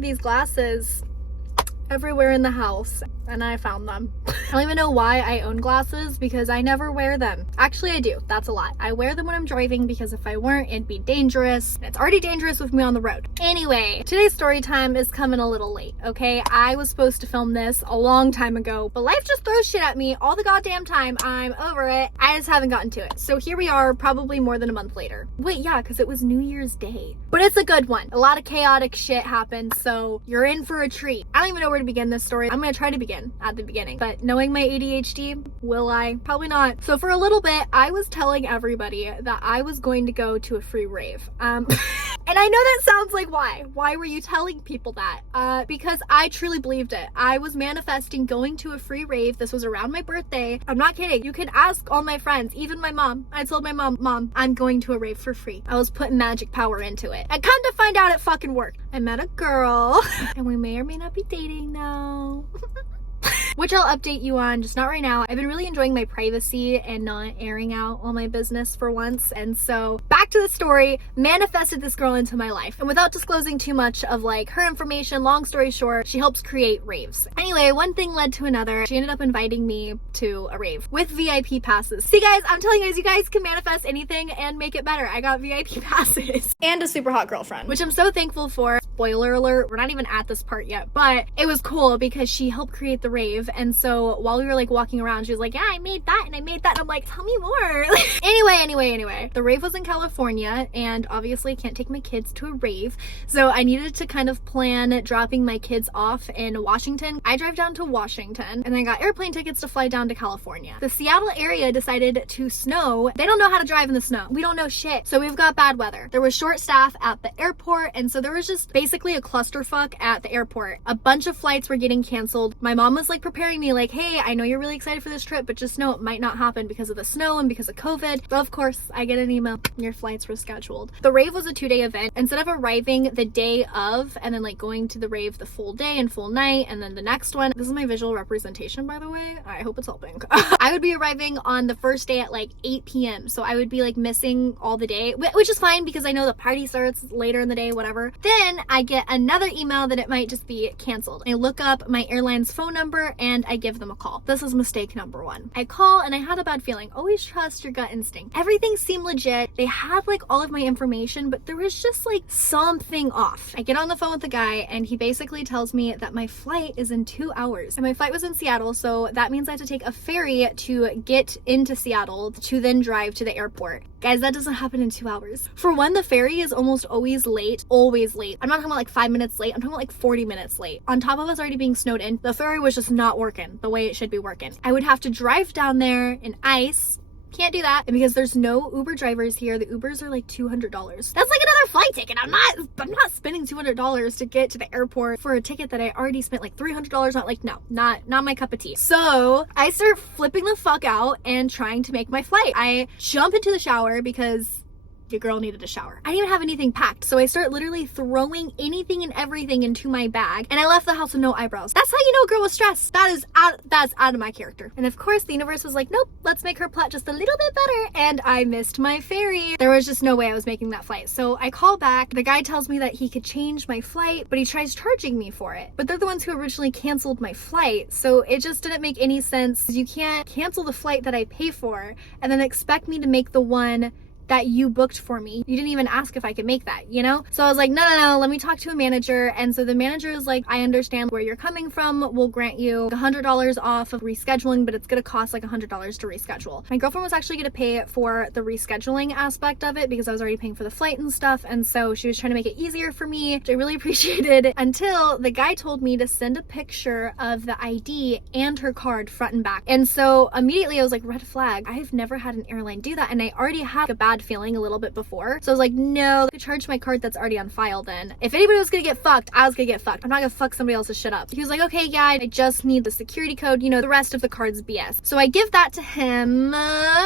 these glasses everywhere in the house, and I found them. I don't even know why I own glasses because I never wear them. Actually, I do. That's a lie. I wear them when I'm driving because if I weren't, it'd be dangerous. It's already dangerous with me on the road. Anyway, today's story time is coming a little late, okay? I was supposed to film this a long time ago, but life just throws shit at me all the goddamn time. I'm over it. I just haven't gotten to it. So here we are, probably more than a month later. Wait, yeah, because it was New Year's Day. But it's a good one. A lot of chaotic shit happened, so you're in for a treat. I don't even know where to begin this story. I'm gonna try to begin at the beginning, but knowing my ADHD, will I? Probably not. So for a little bit, I was telling everybody that I was going to go to a free rave. And I know that sounds like, why were you telling people that? Because I truly believed it. I was manifesting going to a free rave. This was around my birthday. I'm not kidding. You can ask all my friends, even my mom. I told my mom, I'm going to a rave for free. I was putting magic power into it. And come to find out it fucking worked. I met a girl and we may or may not be dating now. Which I'll update you on, just not right now. I've been really enjoying my privacy and not airing out all my business for once. And so back to the story, manifested this girl into my life. And without disclosing too much of like her information, long story short, she helps create raves. Anyway, one thing led to another. She ended up inviting me to a rave with VIP passes. See guys, I'm telling you guys can manifest anything and make it better. I got VIP passes and a super hot girlfriend, which I'm so thankful for. Spoiler alert, we're not even at this part yet, but it was cool because she helped create the rave. And so while we were like walking around, she was like, yeah, I made that and I made that. And I'm like, tell me more. Anyway, the rave was in California and obviously can't take my kids to a rave. So I needed to kind of plan dropping my kids off in Washington. I drive down to Washington and then got airplane tickets to fly down to California. The Seattle area decided to snow. They don't know how to drive in the snow. We don't know shit. So we've got bad weather. There was short staff at the airport. And so there was just basically a clusterfuck at the airport. A bunch of flights were getting canceled. My mom was like preparing me like, hey, I know you're really excited for this trip, but just know it might not happen because of the snow and because of COVID. So of course, I get an email, your flights were scheduled. The rave was a 2-day event. Instead of arriving the day of and then like going to the rave the full day and full night and then the next one, this is my visual representation by the way, I hope it's helping. I would be arriving on the first day at like 8 p.m. So I would be like missing all the day, which is fine because I know the party starts later in the day, whatever. Then I get another email that it might just be canceled. I look up my airline's phone number and I give them a call. This is mistake number one. I call and I had a bad feeling. Always trust your gut instinct. Everything seemed legit. They had like all of my information, but there was just like something off. I get on the phone with the guy and he basically tells me that my flight is in 2 hours. And my flight was in Seattle, so that means I have to take a ferry to get into Seattle to then drive to the airport. Guys, that doesn't happen in 2 hours. For one, the ferry is almost always late. Always late. I'm not talking about like 5 minutes late. I'm talking about like 40 minutes late. On top of us already being snowed in, the ferry was just not working the way it should be working. I would have to drive down there in ice. Can't do that. And because there's no Uber drivers here, the Ubers are like $200. That's like another flight ticket. I'm not spending $200 to get to the airport for a ticket that I already spent like $300 on. Like, no, not my cup of tea. So I start flipping the fuck out and trying to make my flight. I jump into the shower because your girl needed a shower. I didn't even have anything packed. So I start literally throwing anything and everything into my bag. And I left the house with no eyebrows. That's how you know a girl was stressed. That's out of my character. And of course the universe was like, nope, let's make her plot just a little bit better. And I missed my ferry. There was just no way I was making that flight. So I call back. The guy tells me that he could change my flight, but he tries charging me for it. But they're the ones who originally canceled my flight. So it just didn't make any sense. You can't cancel the flight that I pay for and then expect me to make the one that you booked for me. You didn't even ask if I could make that, you know? So I was like, no, let me talk to a manager. And so the manager is like, I understand where you're coming from. We'll grant you $100 off of rescheduling, but it's gonna cost like $100 to reschedule. My girlfriend was actually gonna pay for the rescheduling aspect of it because I was already paying for the flight and stuff. And so she was trying to make it easier for me, which I really appreciated, until the guy told me to send a picture of the ID and her card front and back. And so immediately I was like, red flag. I've never had an airline do that. And I already had a bad feeling a little bit before. So I was like, no, I charge my card that's already on file then. If anybody was gonna get fucked, I was gonna get fucked. I'm not gonna fuck somebody else's shit up. He was like, okay, yeah, I just need the security code. You know, the rest of the card's BS. So I give that to him.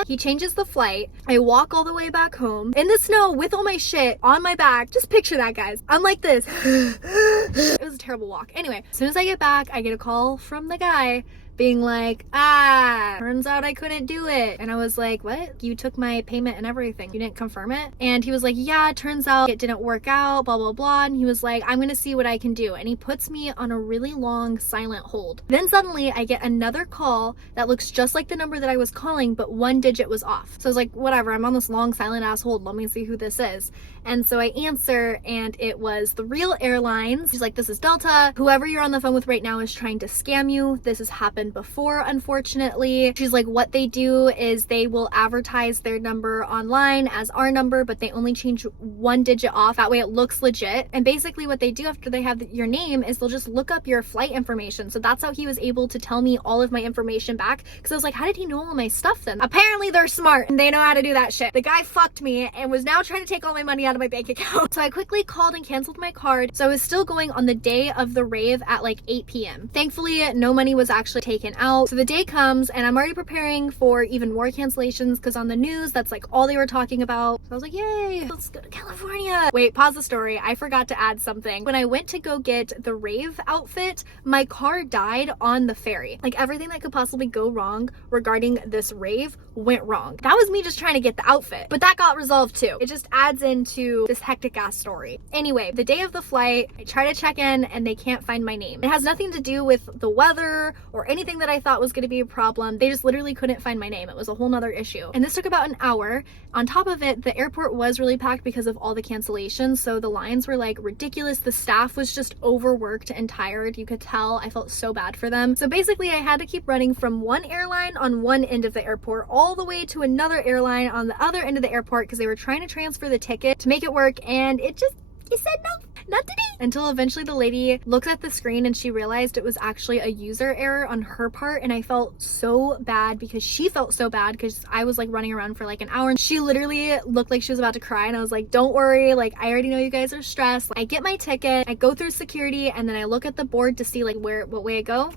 He changes the flight. I walk all the way back home in the snow with all my shit on my back. Just picture that, guys. I'm like this. It was a terrible walk. Anyway, as soon as I get back, I get a call from the guy being like, turns out I couldn't do it. And I was like, what? You took my payment and everything. You didn't confirm it? And he was like, yeah, it turns out it didn't work out, blah, blah, blah. And he was like, I'm gonna see what I can do. And he puts me on a really long silent hold. Then suddenly I get another call that looks just like the number that I was calling, but one digit was off. So I was like, whatever, I'm on this long silent ass hold. Let me see who this is. And so I answer, and it was the real airlines. She's like, this is Delta. Whoever you're on the phone with right now is trying to scam you. This has happened before, unfortunately. She's like, what they do is they will advertise their number online as our number, but they only change one digit off. That way it looks legit. And basically what they do after they have your name is they'll just look up your flight information. So that's how he was able to tell me all of my information back. Because I was like, how did he know all my stuff then? Apparently they're smart and they know how to do that shit. The guy fucked me and was now trying to take all my money out of my bank account. So I quickly called and canceled my card. So I was still going on the day of the rave at like 8 p.m. Thankfully, no money was actually taken out. So the day comes and I'm already preparing for even more cancellations because on the news, that's like all they were talking about. So I was like, yay, let's go to California. Wait, pause the story. I forgot to add something. When I went to go get the rave outfit, my car died on the ferry. Like everything that could possibly go wrong regarding this rave went wrong. That was me just trying to get the outfit, but that got resolved too. It just adds into this hectic ass story. Anyway, the day of the flight, I try to check in and they can't find my name. It has nothing to do with the weather or anything that I thought was going to be a problem. They just literally couldn't find my name. It was a whole nother issue. And this took about an hour. On top of it, the airport was really packed because of all the cancellations. So the lines were like ridiculous. The staff was just overworked and tired. You could tell. I felt so bad for them. So basically I had to keep running from one airline on one end of the airport all the way to another airline on the other end of the airport because they were trying to transfer the ticket to make it work, and it said no, not today. Until eventually the lady looked at the screen and she realized it was actually a user error on her part, and I felt so bad because she felt so bad because I was like running around for like an hour and she literally looked like she was about to cry, and I was like, don't worry, like I already know you guys are stressed. I get my ticket, I go through security, and then I look at the board to see like what way I go,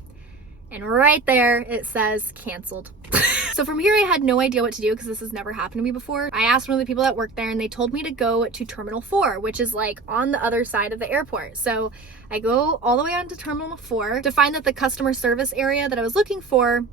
and right there it says canceled. So from here I had no idea what to do because this has never happened to me before. I asked one of the people that worked there and they told me to go to Terminal 4, which is like on the other side of the airport. So I go all the way onto Terminal 4 to find that the customer service area that I was looking for,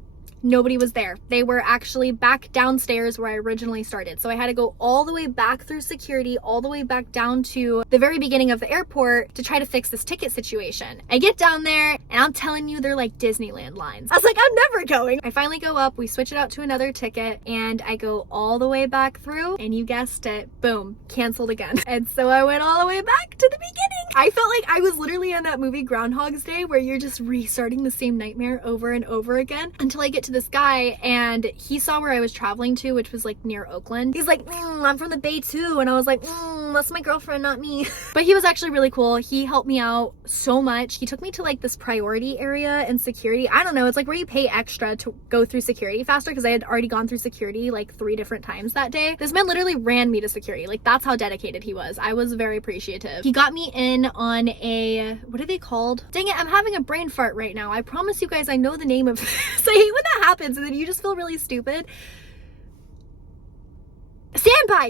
nobody was there. They were actually back downstairs where I originally started. So I had to go all the way back through security, all the way back down to the very beginning of the airport to try to fix this ticket situation. I get down there and I'm telling you, they're like Disneyland lines. I was like, I'm never going. I finally go up, we switch it out to another ticket, and I go all the way back through, and you guessed it, boom, canceled again. And so I went all the way back to the beginning. I felt like I was literally in that movie Groundhog's Day where you're just restarting the same nightmare over and over again until I get to this guy, and he saw where I was traveling to, which was like near Oakland. He's like, I'm from the Bay too. And I was like, that's my girlfriend, not me. But he was actually really cool. He helped me out so much. He took me to like this priority area in security. I don't know, it's like where you pay extra to go through security faster, because I had already gone through security like 3 different times that day. This man literally ran me to security. Like that's how dedicated he was. I was very appreciative. He got me in on a, what are they called? Dang it, I'm having a brain fart right now. I promise you guys I know the name of this. I hate when that happens and then you just feel really stupid.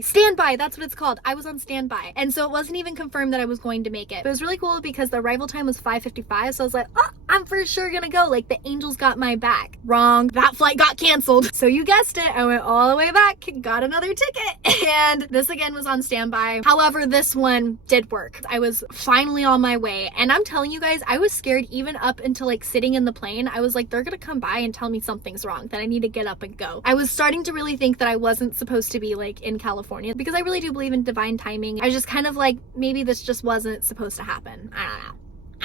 Standby, that's what it's called. I was on standby. And so it wasn't even confirmed that I was going to make it. But it was really cool because the arrival time was 5:55. So I was like, oh, I'm for sure gonna go. Like the angels got my back. Wrong. That flight got canceled. So you guessed it. I went all the way back, got another ticket. And this again was on standby. However, this one did work. I was finally on my way. And I'm telling you guys, I was scared even up until like sitting in the plane. I was like, they're gonna come by and tell me something's wrong, that I need to get up and go. I was starting to really think that I wasn't supposed to be like in California, because I really do believe in divine timing. I was just kind of like, maybe this just wasn't supposed to happen. I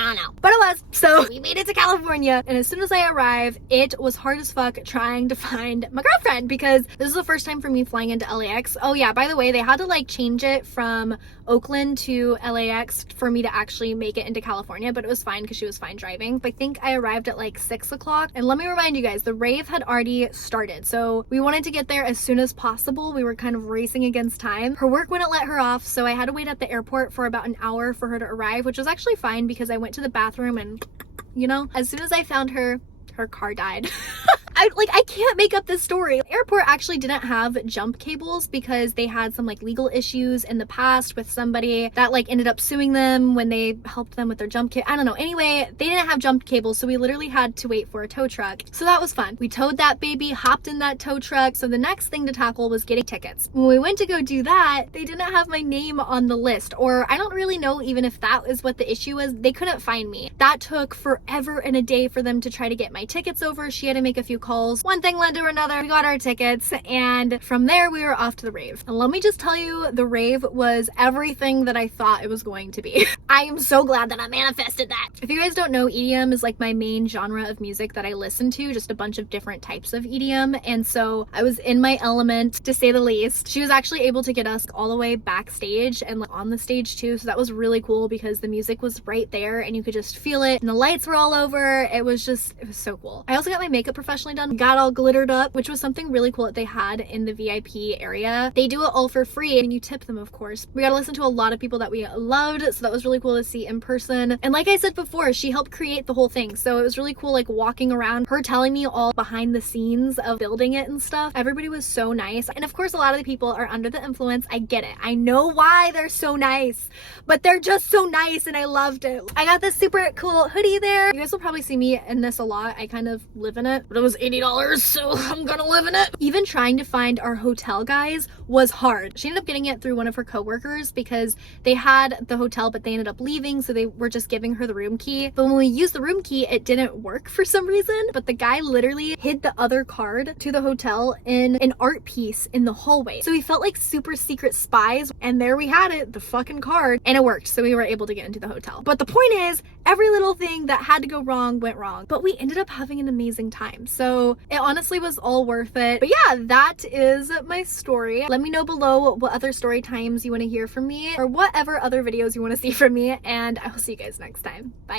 don't know. But it was. So we made it to California, and as soon as I arrived, it was hard as fuck trying to find my girlfriend, because this is the first time for me flying into LAX. Oh yeah, by the way, they had to like change it from Oakland to LAX for me to actually make it into California, but it was fine because she was fine driving. But I think I arrived at like 6 o'clock, and let me remind you guys, the rave had already started, so we wanted to get there as soon as possible. We were kind of racing against time. Her work wouldn't let her off, so I had to wait at the airport for about an hour for her to arrive, which was actually fine because I went to the bathroom and, you know, as soon as I found her, her car died. I can't make up this story. The airport actually didn't have jump cables because they had some like legal issues in the past with somebody that like ended up suing them when they helped them with their jump cable. I don't know. Anyway, they didn't have jump cables, so we literally had to wait for a tow truck. So that was fun. We towed that baby, hopped in that tow truck. So the next thing to tackle was getting tickets. When we went to go do that, they didn't have my name on the list, or I don't really know even if that is what the issue was. They couldn't find me. That took forever and a day for them to try to get my tickets over. She had to make a few calls. One thing led to another. We got our tickets, and from there we were off to the rave. And let me just tell you, the rave was everything that I thought it was going to be. I am so glad that I manifested that. If you guys don't know, EDM is like my main genre of music that I listen to, just a bunch of different types of EDM. And so I was in my element, to say the least. She was actually able to get us all the way backstage and like on the stage too. So that was really cool because the music was right there and you could just feel it. And the lights were all over. It was so cool. I also got my makeup professionally done, got all glittered up, which was something really cool that they had in the VIP area. They do it all for free and you tip them, of course. We got to listen to a lot of people that we loved, so that was really cool to see in person. And like I said before, she helped create the whole thing, so it was really cool like walking around, her telling me all behind the scenes of building it and stuff. Everybody was so nice, and of course a lot of the people are under the influence. I get it. I know why they're so nice, but they're just so nice and I loved it. I got this super cool hoodie there. You guys will probably see me in this a lot. I kind of live in it, but it was $80, so I'm gonna live in it. Even trying to find our hotel guys was hard. She ended up getting it through one of her coworkers because they had the hotel, but they ended up leaving, so they were just giving her the room key. But when we used the room key, it didn't work for some reason. But the guy literally hid the other card to the hotel in an art piece in the hallway. So we felt like super secret spies, and there we had it, the fucking card, and it worked. So we were able to get into the hotel. But the point is, every little thing that had to go wrong went wrong, but we ended up having an amazing time. So it honestly was all worth it. But yeah, that is my story. Let me know below what other story times you want to hear from me, or whatever other videos you want to see from me, and I will see you guys next time. Bye.